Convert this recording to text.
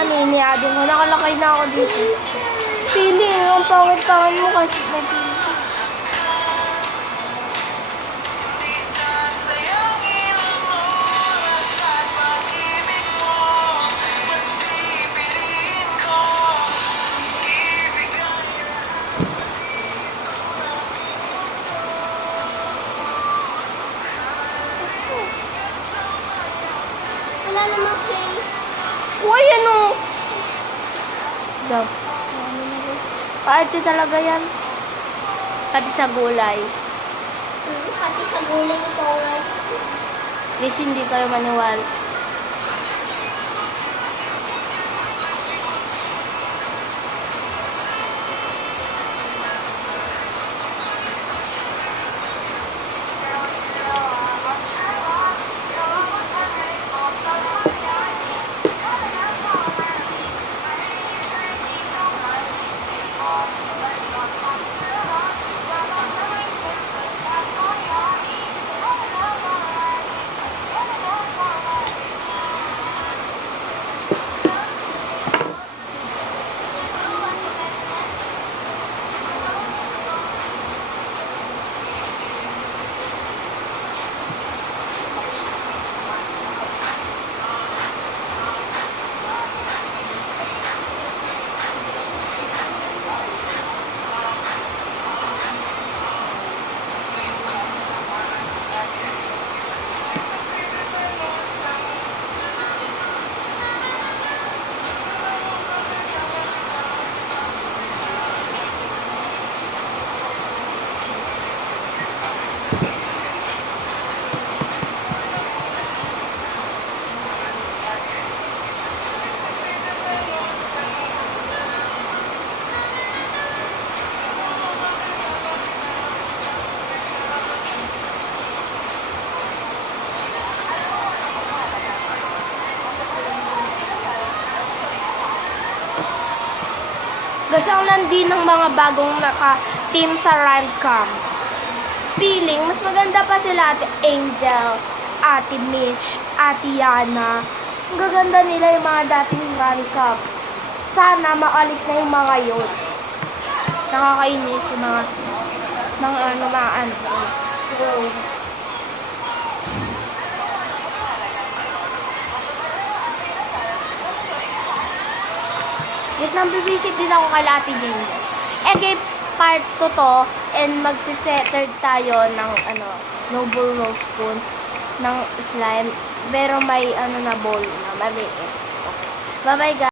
Kanini, ading ko. Nakalakay na ako dito. Pili, ang pangit-pangit mo kasi may pili. Wala namang play. Uy, ano? Daw. Paarte talaga yan. Pati sa gulay. Pati sa gulay ito. Please, hindi kayo maniwala. Gusto ko lang din ng mga bagong naka-team sa Rancam. Feeling, mas maganda pa sila Ate Angel, Ate Mitch, Ate Yana. Ang gaganda nila yung mga dating Rancam. Sana maalis na yung mga yun. Nakakainis yung mga Yes, nang-visit din ako kay Ate Jane. Okay, part 2 to, and magsisettered tayo ng noble rose spoon ng slime. Pero may na bowl na maliit. Okay. Bye-bye guys.